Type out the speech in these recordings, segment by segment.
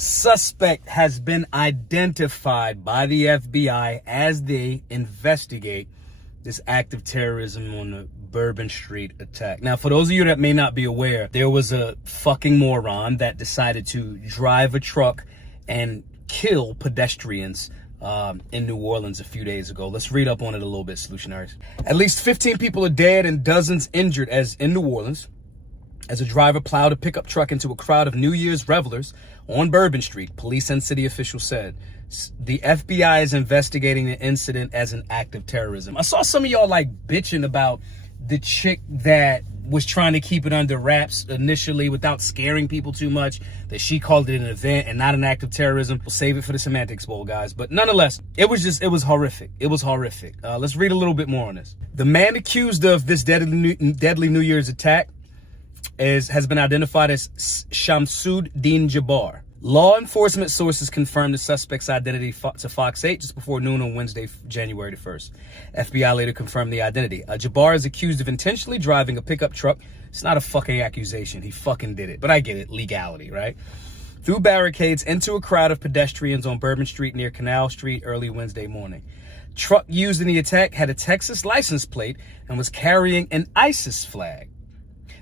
Suspect has been identified by the FBI as they investigate this act of terrorism on the Bourbon Street attack. Now, for those of you that may not be aware, there was a fucking moron that decided to drive a truck and kill pedestrians in New Orleans a few days ago. Let's read up on it a little bit, Solutionaries. At least 15 people are dead and dozens injured as in New Orleans, as a driver plowed a pickup truck into a crowd of New Year's revelers on Bourbon Street, police and city officials said. The FBI is investigating the incident as an act of terrorism. I saw some of y'all like bitching about the chick that was trying to keep it under wraps initially without scaring people too much, that she called it an event and not an act of terrorism. We'll save it for the semantics bowl, guys. But nonetheless, it was horrific. It was horrific. Let's read a little bit more on this. The man accused of this deadly New Year's attack has been identified as Shamsud Din Jabbar. Law enforcement sources confirmed the suspect's identity to Fox 8 just before noon on Wednesday, January 1st. FBI later confirmed the identity. Jabbar is accused of intentionally driving a pickup truck. It's not a fucking accusation. He fucking did it. But I get it. Legality, right? Through barricades into a crowd of pedestrians on Bourbon Street near Canal Street early Wednesday morning. Truck used in the attack had a Texas license plate and was carrying an ISIS flag.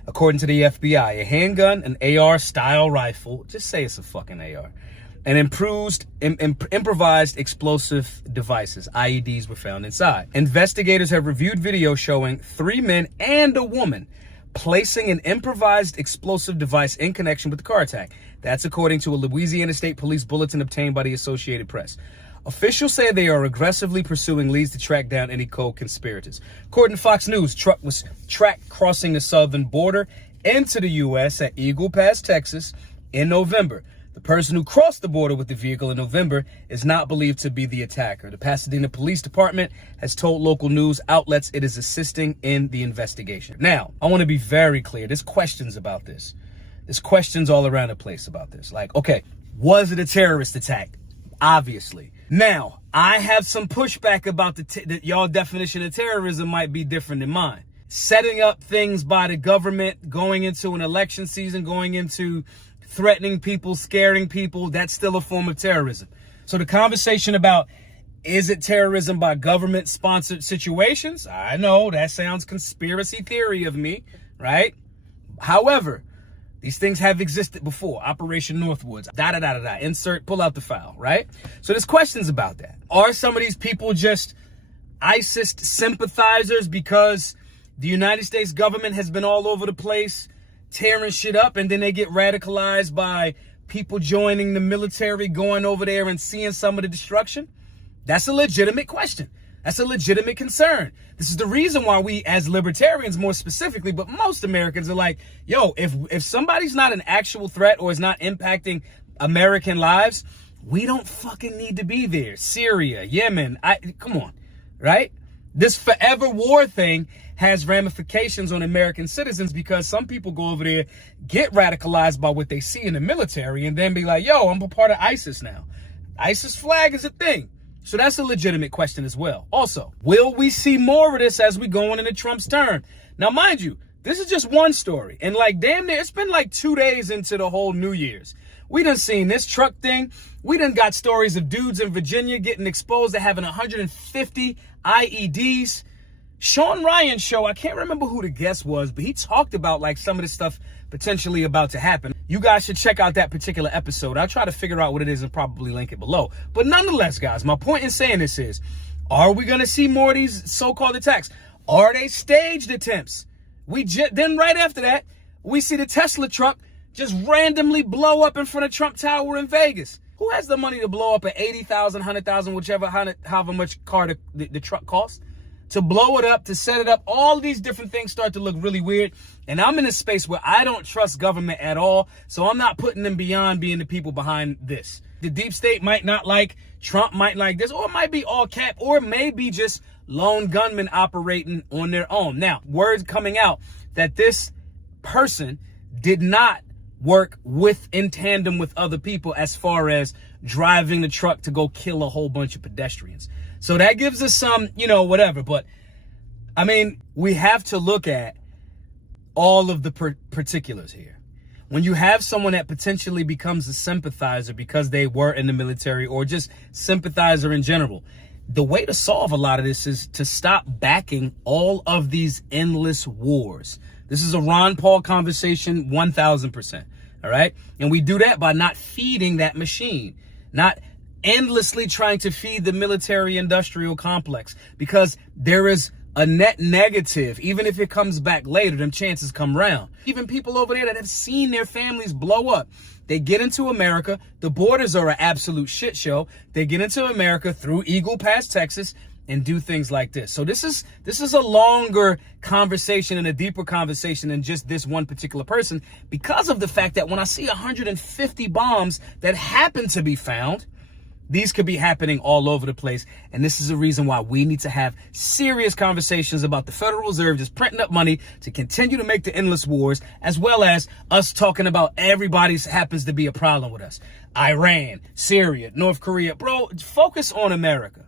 According to the FBI, a handgun, an AR-style rifle, just say it's a fucking AR, and improvised explosive devices, IEDs, were found inside. Investigators have reviewed video showing 3 men and a woman placing an improvised explosive device in connection with the car attack. That's according to a Louisiana State Police bulletin obtained by the Associated Press. Officials say they are aggressively pursuing leads to track down any co-conspirators. According to Fox News, truck was tracked crossing the southern border into the U.S. at Eagle Pass, Texas, in November. The person who crossed the border with the vehicle in November is not believed to be the attacker. The Pasadena Police Department has told local news outlets it is assisting in the investigation. Now, I want to be very clear. There's questions about this. There's questions all around the place about this. Like, okay, was it a terrorist attack? Obviously. Now, I have some pushback about that y'all definition of terrorism might be different than mine. Setting up things by the government, going into an election season, going into threatening people, scaring people, that's still a form of terrorism. So the conversation about, is it terrorism by government-sponsored situations? I know that sounds conspiracy theory of me, right? However, these things have existed before. Operation Northwoods, insert, pull out the file, right? So there's questions about that. Are some of these people just ISIS sympathizers because the United States government has been all over the place tearing shit up, and then they get radicalized by people joining the military, going over there and seeing some of the destruction? That's a legitimate question. That's a legitimate concern. This is the reason why we, as libertarians more specifically, but most Americans, are like, yo, if somebody's not an actual threat or is not impacting American lives, we don't fucking need to be there. Syria, Yemen, come on, right? This forever war thing has ramifications on American citizens because some people go over there, get radicalized by what they see in the military, and then be like, yo, I'm a part of ISIS now. ISIS flag is a thing. So that's a legitimate question as well. Also, will we see more of this as we go into Trump's term? Now, mind you, this is just one story. And like, damn near, it's been like 2 days into the whole New Year's. We done seen this truck thing. We done got stories of dudes in Virginia getting exposed to having 150 IEDs. Sean Ryan's show, I can't remember who the guest was, but he talked about like some of this stuff potentially about to happen. You guys should check out that particular episode. I'll try to figure out what it is and probably link it below. But nonetheless, guys, my point in saying this is, are we going to see more of these so-called attacks? Are they staged attempts? Then right after that, we see the Tesla truck just randomly blow up in front of Trump Tower in Vegas. Who has the money to blow up an 80,000, 100,000, however much car the truck costs? To blow it up, to set it up, all these different things start to look really weird. And I'm in a space where I don't trust government at all. So I'm not putting them beyond being the people behind this. The deep state might not like, Trump might like this, or it might be all cap, or it may be just lone gunmen operating on their own. Now, words coming out that this person did not work in tandem with other people as far as driving the truck to go kill a whole bunch of pedestrians. So that gives us some, whatever. But, I mean, we have to look at all of the particulars here. when you have someone that potentially becomes a sympathizer because they were in the military or just sympathizer in general, the way to solve a lot of this is to stop backing all of these endless wars. This is a Ron Paul conversation, 1000%. All right. And we do that by not feeding that machine, not endlessly trying to feed the military industrial complex, because there is a net negative. Even if it comes back later, them chances come round. Even people over there that have seen their families blow up, they get into America. The borders are an absolute shit show. They get into America through Eagle Pass, Texas, and do things like this. So this is a longer conversation and a deeper conversation than just this one particular person, because of the fact that when I see 150 bombs that happen to be found, these could be happening all over the place. And this is the reason why we need to have serious conversations about the Federal Reserve just printing up money to continue to make the endless wars, as well as us talking about everybody's happens to be a problem with us. Iran, Syria, North Korea. Bro, focus on America.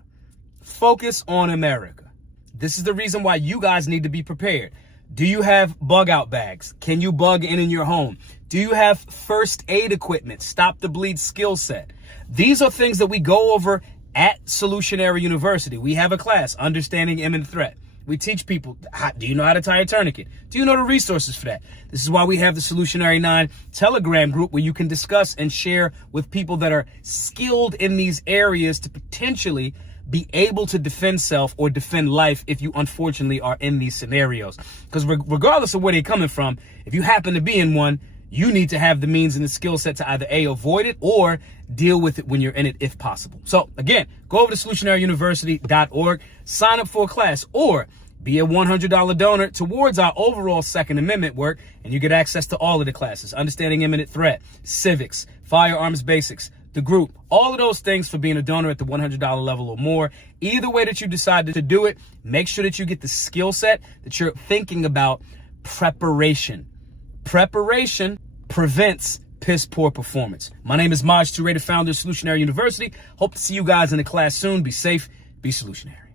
Focus on America. This is the reason why you guys need to be prepared. Do you have bug out bags? Can you bug in your home? Do you have first aid equipment? Stop the bleed skill set. These are things that we go over at Solutionary University. We have a class, Understanding Imminent Threat. We teach people, do you know how to tie a tourniquet? Do you know the resources for that? This is why we have the Solutionary 9 Telegram group, where you can discuss and share with people that are skilled in these areas to potentially be able to defend self or defend life if you unfortunately are in these scenarios. Because regardless of where they're coming from, if you happen to be in one, you need to have the means and the skill set to either A, avoid it, or deal with it when you're in it if possible. So again, go over to solutionaryuniversity.org, sign up for a class, or be a $100 donor towards our overall Second Amendment work, and you get access to all of the classes: Understanding Imminent Threat, Civics, Firearms Basics, the group, all of those things for being a donor at the $100 level or more. Either way that you decide to do it, make sure that you get the skill set, that you're thinking about preparation. Preparation prevents piss poor performance. My name is Maj Toure, the founder of Solutionary University. Hope to see you guys in the class soon. Be safe, be solutionary.